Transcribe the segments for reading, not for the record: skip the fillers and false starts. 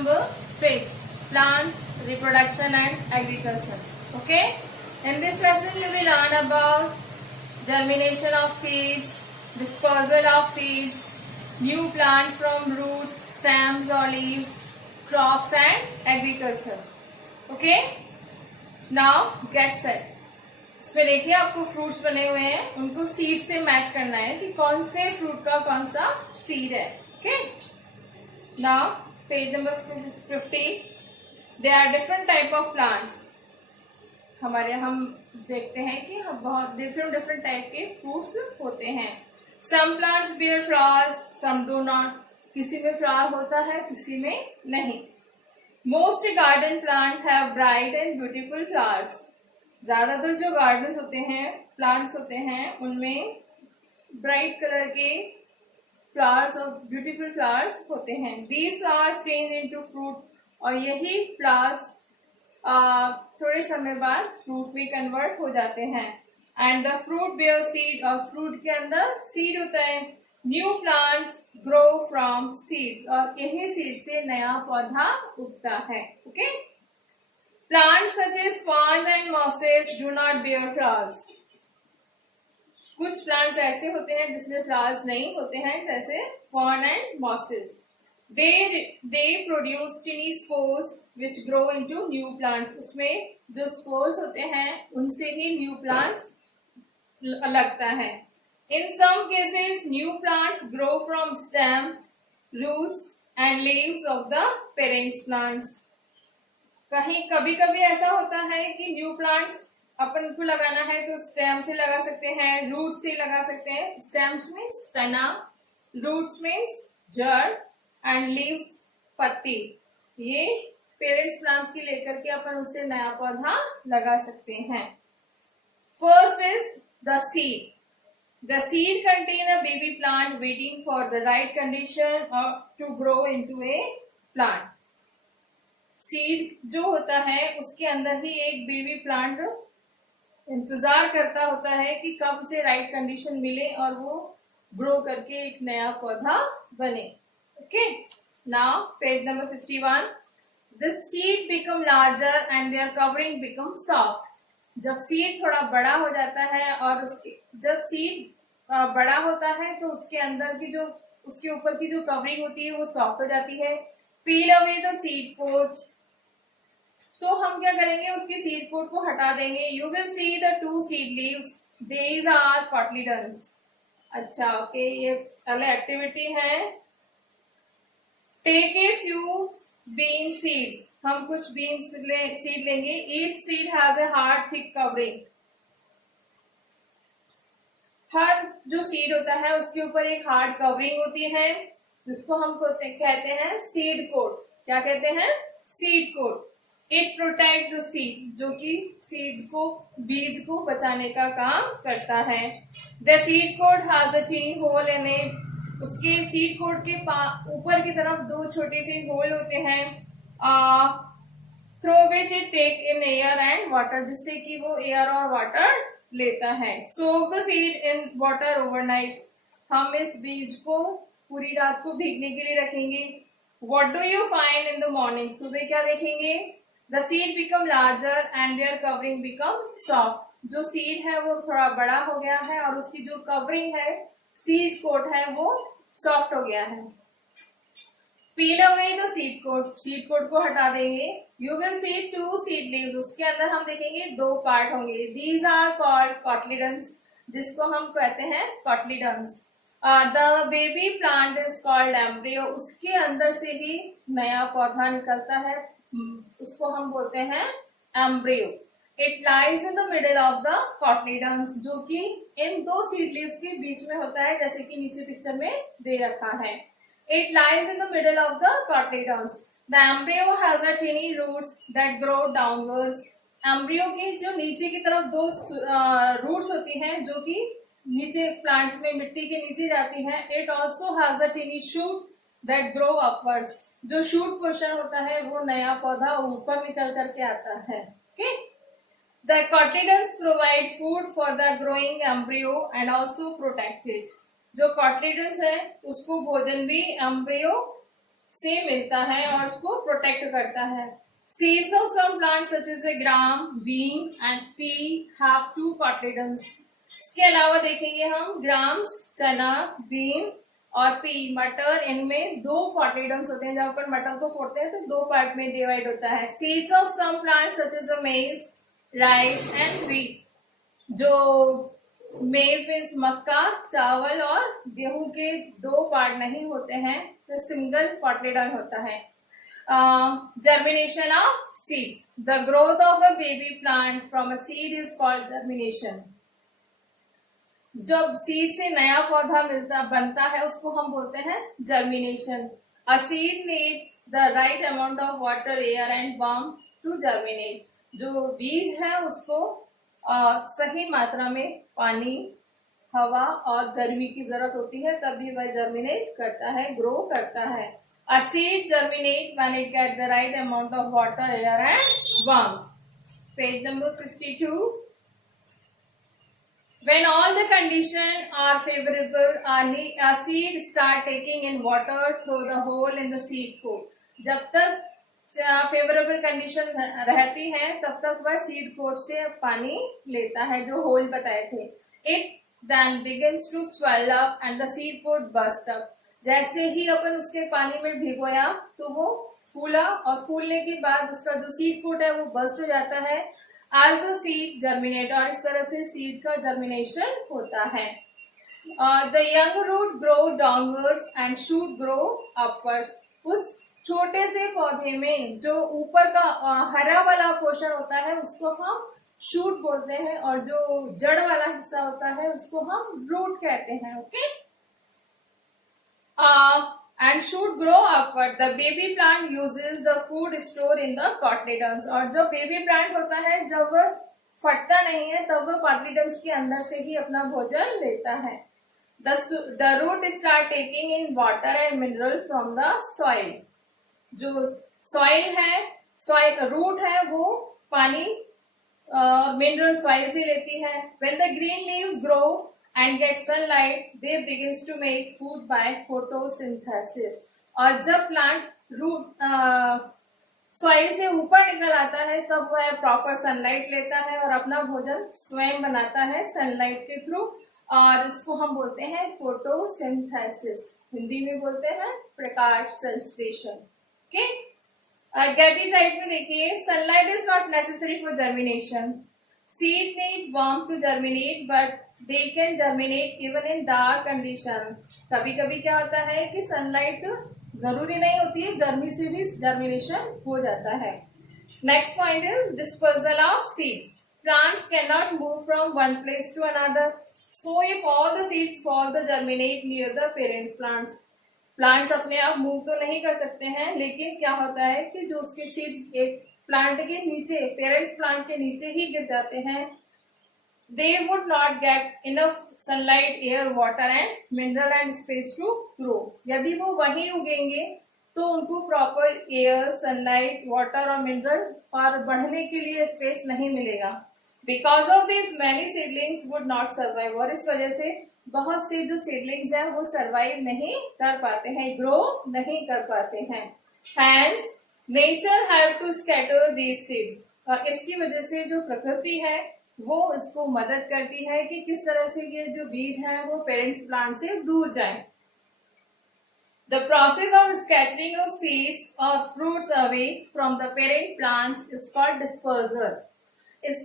number 6, plants, reproduction and agriculture. Okay, in this lesson you will learn about germination of seeds, dispersal of seeds, new plants from roots, stems or leaves, crops and agriculture. Okay, now get set. इसमें देखिए आपको fruits बने हुए हैं, उनको seed से match करना है कि कौन से फ्रूट का कौन सा सीड है. Okay, now page number 50. They are different type of plants. हमारे हम देखते हैं कि बहुत डिफरेंट टाइप के फ्रूट्स होते हैं. Some plants bear flowers, some do not. किसी में फ्लावर होता है, किसी में नहीं. Most garden plant have bright and beautiful flowers. ज्यादातर जो गार्डन्स होते हैं, प्लांट्स होते हैं, उनमें ब्राइट कलर के फ्लावर्स और ब्यूटीफुल फ्लावर्स होते हैं. These flowers change into fruit. और यही फ्लावर्स थोड़े समय बाद फ्रूट में कन्वर्ट हो जाते हैं. And the fruit bear seed. और फ्रूट के अंदर सीड होता है. New plants grow from seeds. और यही सीड से नया पौधा उगता है. Okay, plants such as ferns and mosses do not bear flowers. कुछ प्लांट्स ऐसे होते हैं जिसमें फ्लावर्स नहीं होते हैं, जैसे fern and mosses. they produce tiny spores which grow into new plants. उसमें जो स्पोर्स होते हैं उनसे ही न्यू प्लांट्स लगता है. in some cases new plants grow from stems, roots and leaves of the parent plants. कभी कभी ऐसा होता है कि न्यू प्लांट्स अपन को लगाना है तो स्टेम से लगा सकते हैं, रूट से लगा सकते हैं. स्टेम्स मीन्स तना, रूट्स मीन्स जड़ एंड लीव्स पत्ती. ये पेरेंट्स प्लांट्स की लेकर के अपन उससे नया पौधा लगा सकते हैं. First is the seed. The seed contain a baby plant waiting for the right condition और to grow into a plant. Seed जो होता है उसके अंदर ही एक बेबी प्लांट इंतजार करता होता है कि कब उसे राइट कंडीशन मिले और वो ग्रो करके एक नया पौधा बने. Okay, now page number 51. This seed become larger and their covering become soft. जब सीड थोड़ा बड़ा हो जाता है और जब सीड बड़ा होता है तो उसके अंदर की जो उसके ऊपर की जो कवरिंग होती है वो सॉफ्ट हो जाती है. पील अवे द सीड कोट. तो हम क्या करेंगे, उसकी सीड कोट को हटा देंगे. You will see the 2 seed leaves. These are cotyledons. अच्छा, ओके, ये पहले एक्टिविटी है. Take a few bean seeds. हम कुछ बीन सीड लेंगे. Each seed has a hard thick covering. हर जो सीड होता है उसके ऊपर एक हार्ड कवरिंग होती है जिसको हम कहते हैं सीड कोट. क्या कहते हैं? Seed coat. It protect the seed, जो कि सीड को, बीज को बचाने का काम करता है. The seed coat has a tiny hole in it. उसके सीड कोट के ऊपर की तरफ 2 छोटे से होल होते हैं. Through which it take in air and water. जिससे कि वो एयर और वाटर लेता है. Soak the seed in water overnight. हम इस बीज को पूरी रात को भीगने के लिए रखेंगे. What do you find in the morning? सुबह क्या देखेंगे? The seed become larger and their covering become soft. जो सीड है वो थोड़ा बड़ा हो गया है और उसकी जो कवरिंग है, सीड कोट है, वो सॉफ्ट हो गया है. Peel away the seed coat. Seed coat को हटा देंगे. You will see 2 seed leaves. उसके अंदर हम देखेंगे 2 पार्ट होंगे. These are called cotyledons, जिसको हम कहते हैं cotyledons. The baby plant is called embryo. उसके अंदर से ही नया पौधा निकलता है, उसको हम बोलते हैं embryo. It lies in the middle of the cotyledons, जो कि इन 2 सीड लीव्स के बीच में होता है, जैसे कि नीचे पिक्चर में दे रखा है. It lies in the middle of the cotyledons. The embryo has a tiny roots that grow downwards. Embryo की जो नीचे की तरफ 2 रूट्स होती हैं जो कि नीचे प्लांट्स में मिट्टी के नीचे जाती है. It also has a टिनी shoot that grow upwards. जो शूट पोर्शन होता है वो नया पौधा ऊपर निकल करके आता है. Okay, the cotyledons provide food for the growing embryo and also protect it. जो कॉटलीडन्स है उसको भोजन भी एम्ब्रियो से मिलता है और उसको प्रोटेक्ट करता है. Seeds of some plants such as the gram, bean and pea have two cotyledons. इसके अलावा देखेंगे हम ग्राम्स, चना, बीन और पी, मटर, इनमें दो कॉटिलेडन्स होते हैं. जब अपन मटर को फोड़ते हैं तो दो पार्ट में डिवाइड होता है. Seeds of some plants such as the maize, rice and wheat. जो मेज मीन्स मक्का, चावल और गेहूं के दो पार्ट नहीं होते हैं तो सिंगल कॉटिलेडन होता है. Germination of seeds. The growth of a baby plant from a seed is called germination. जब सीड से नया पौधा बनता है उसको हम बोलते हैं germination. A seed needs the right amount of water, air and warmth to germinate. जो बीज है उसको सही मात्रा में पानी, हवा और गर्मी की जरूरत होती है, तभी वह जर्मिनेट करता है, ग्रो करता है. A seed germinate when it gets the right amount of water, air and warmth. Page number 52. When all the conditions are favorable, a seed start taking in water through the hole in the seed coat. जब तक favourable condition रहती है तब तक वह seed coat से पानी लेता है, जो होल बताए थे. It then begins to swell up and the seed coat bursts up. जैसे ही अपन उसके पानी में भिगोया तो वो फूला और फूलने के बाद उसका जो सीड कोट है वो बस्ट हो जाता है. आज द सीड जर्मिनेट, और इस तरह से सीड का जर्मिनेशन होता है. The young root grow downwards and shoot grow upwards. उस छोटे से पौधे में जो ऊपर का हरा वाला पोर्शन होता है उसको हम शूट बोलते हैं और जो जड़ वाला हिस्सा होता है उसको हम रूट कहते हैं. Okay. And should grow upward. The baby plant uses the food stored in the cotyledons. और जो बेबी प्लांट होता है जब वह फटता नहीं है तब वह cotyledons के अंदर से ही अपना भोजन लेता है. The root start taking in water and mineral from the soil. जो soil है, root है, वो पानी मिनरल सॉइल से लेती है. When the green leaves grow and get sunlight, they begins to make food by photosynthesis. और जब प्लांट रूट सॉइल से ऊपर निकल आता है तब वह प्रॉपर सनलाइट लेता है और अपना भोजन स्वयं बनाता है सनलाइट के थ्रू, और इसको हम बोलते हैं फोटोसिंथेसिस. हिंदी में बोलते हैं प्रकाश संश्लेषण. ओके. गेट इट राइट में देखिए, sunlight is not necessary for germination. Seed need warmth to germinate but they can germinate even in dark condition. कभी कभी क्या होता है कि सनलाइट जरूरी नहीं होती है, गर्मी से भी जर्मिनेशन हो जाता है. Next point is dispersal of seeds. Plants can not move from one place to another, so if all the seeds fall the germinate near the parents plants. Plants अपने आप मूव तो नहीं कर सकते हैं, लेकिन क्या होता है कि जो उसके सीड्स एक प्लांट के नीचे, पेरेंट्स प्लांट के नीचे ही गिर जाते हैं. They would not get enough sunlight, air, water and mineral and space to grow. यदि वो वहीं उगेंगे तो उनको प्रॉपर एयर, सनलाइट, वाटर और मिनरल और बढ़ने के लिए स्पेस नहीं मिलेगा. Because of this, many seedlings would not survive. और इस वजह से बहुत से जो सीडलिंग्स हैं वो सरवाइव नहीं कर पाते हैं, ग्रो नहीं कर पाते हैं. Hence, nature have to scatter these seeds. और इसकी वजह से जो प्रकृति है वो इसको मदद करती है कि किस तरह से ये जो बीज हैं वो पेरेंट्स प्लांट से दूर जाएं. The process of scattering of seeds or fruits away from the parent plants is called dispersal. इस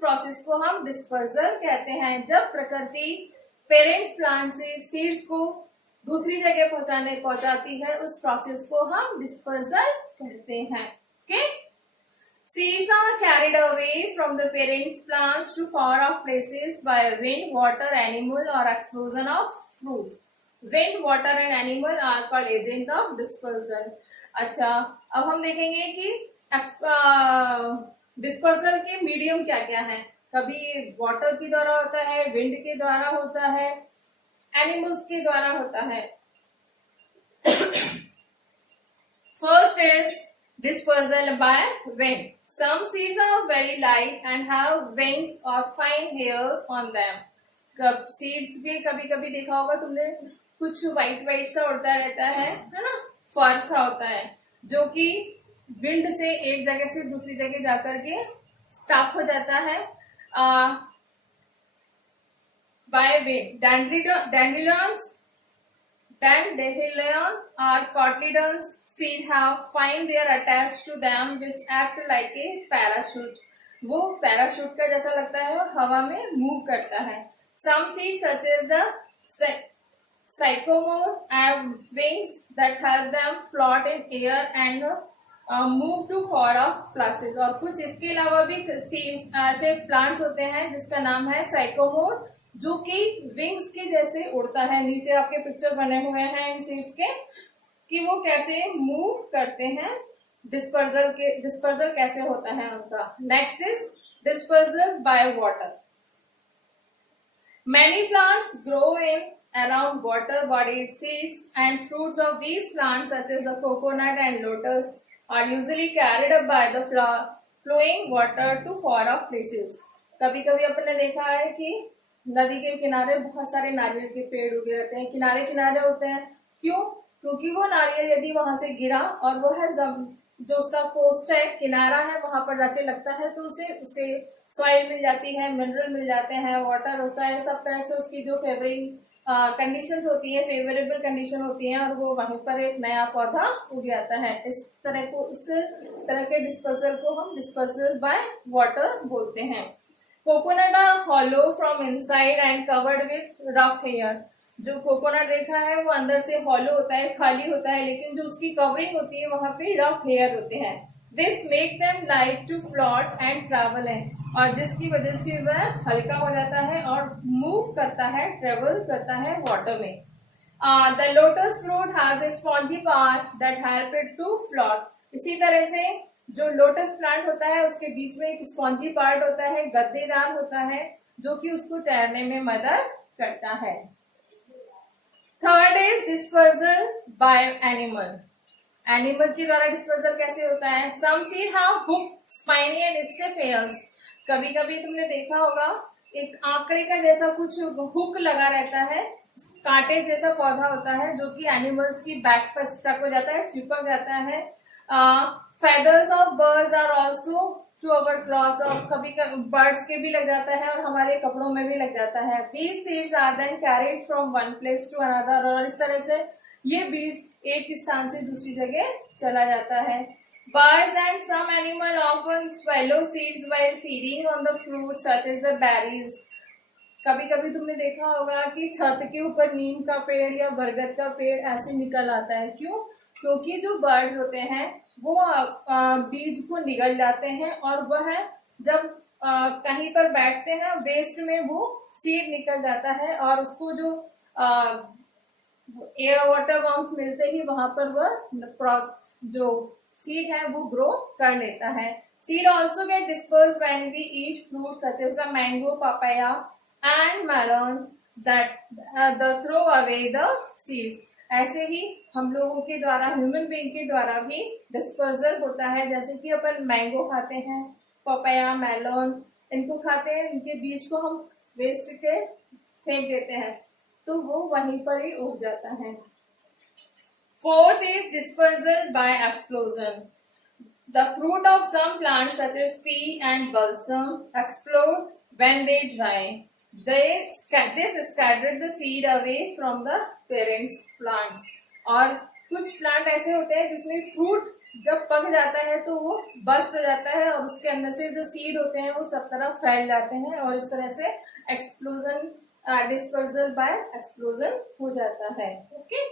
प्रोसेस को हम डिस्पर्सल कहते हैं. जब प्रकृति पेरेंट्स प्लांट से सीड्स को दूसरी जगह पहुंचाती है उस प्रोसेस को हम डिस्पर्सल कहते हैं. Okay. Seeds are carried away from the parents plants to far off places by wind, water, animal or explosion of fruits. Wind, water and animal are called agent of dispersal. अच्छा, अब हम देखेंगे कि dispersal के medium क्या क्या है. कभी वाटर के द्वारा होता है, विंड के द्वारा होता है, एनिमल्स के द्वारा होता है. First is dispersal by wind. Some seeds are very light and have wings or fine hair on them. Seeds भी कभी कभी देखा होगा तुमने, कुछ व्हाइट व्हाइट सा उड़ता रहता है ना, फर सा होता है जो कि विंड से एक जगह से दूसरी जगह जाकर के स्टॉप हो जाता है by wind. Dandelion or cotyledons seed have fine layer attached to them which act like a parachute. वो पैराशूट का जैसा लगता है और हवा में मूव करता है। Some seeds such as the sycamore have wings that help them float in air and move to far off places. और कुछ इसके अलावा भी सीड्स ऐसे प्लांट्स होते हैं जिसका नाम है साइकोमोर, जो कि विंग्स के जैसे उड़ता है। नीचे आपके पिक्चर बने हुए हैं इन सीड्स के कि वो कैसे मूव करते हैं, डिस्पर्जल कैसे होता है उनका। Next is dispersal by water. Many plants grow in around water bodies. Seeds and fruits of these plants such as the coconut and lotus are usually carried up by the flowing water to far off places. कभी कभी अपने देखा है कि नदी के किनारे बहुत सारे नारियल के पेड़ उगे रहते हैं, किनारे किनारे होते हैं। क्यों? क्योंकि वो नारियल यदि वहां से गिरा और वो है जो उसका कोस्ट है, किनारा है, वहां पर जाके लगता है तो उसे सॉइल मिल जाती है, मिनरल मिल जाते हैं, वाटर होता है, सब तरह से उसकी जो कंडीशंस होती है, फेवरेबल कंडीशन होती है और वो वहीं पर एक नया पौधा उग जाता है। इस तरह के डिस्पर्सल को हम डिस्पर्सल बाय वाटर बोलते हैं। Coconut are hollow from inside and covered with rough hair. जो कोकोनट देखा है वो अंदर से हॉलो होता है, खाली होता है, लेकिन जो उसकी कवरिंग होती है वहां पे रफ हेयर होते हैं। This make them light to float and travel है, और जिसकी वजह से वह हल्का हो जाता है और मूव करता है, ट्रेवल करता है वाटर में। The lotus fruit has a spongy part that help it to float. इसी तरह से जो लोटस प्लांट होता है उसके बीच में एक स्पॉन्जी पार्ट होता है, गद्देदार होता है, जो कि उसको तैरने में मदद करता है। Third is dispersal by animal. Animal के द्वारा डिस्पर्जल कैसे होता है? Some seed have hook, spiny and stiff hairs. कभी कभी तुमने देखा होगा एक आंकड़े का जैसा कुछ हुक लगा रहता है, कांटे जैसा पौधा होता है जो कि एनिमल्स की बैक पर स्टक हो जाता है, चिपक जाता है। Feathers of birds are also to our clothes. और कभी बर्ड्स के भी लग जाता है और हमारे कपड़ों में भी लग जाता है। These seeds are then carried from one place to another. और इस तरह से ये बीज एक स्थान से दूसरी जगह चला जाता है। Birds and some animal often swallow seeds while feeding on the fruits such as the berries. कभी कभी तुमने देखा होगा कि छत के ऊपर नीम का पेड़ या बरगद का पेड़ ऐसे निकल आता है। क्यों? क्योंकि जो बर्ड्स होते हैं वो बीज को निगल जाते हैं और वह जब कहीं पर बैठते हैं वेस्ट में वो सीड निकल जाता है और उसको जो एयर वाटर वार्मथ मिलते ही वहां पर वह जो सीड है वो ग्रो कर लेता है। Seed also get disperse when we eat fruit such as the mango, papaya and melon that throw away the seeds. ऐसे ही हम लोगों के द्वारा, ह्यूमन बीइंग के द्वारा भी डिस्पर्जल होता है। जैसे कि अपन मैंगो खाते हैं, पपाया, मेलोन, इनको खाते हैं, इनके बीज को हम वेस्ट के फेंक देते हैं तो वो वहीं पर ही उग जाता है। Fourth is dispersal by explosion. The fruit of some plants such as pea and balsam explode when they dry. This scattered the seed away from the parent plants. और कुछ प्लांट ऐसे होते हैं जिसमें फ्रूट जब पक जाता है तो वो बस्ट हो जाता है और उसके अंदर से जो सीड होते हैं वो सब तरफ फैल जाते हैं और इस तरह से एक्सप्लोजन, डिस्पर्सल बाय एक्सप्लोजन हो जाता है। ओके।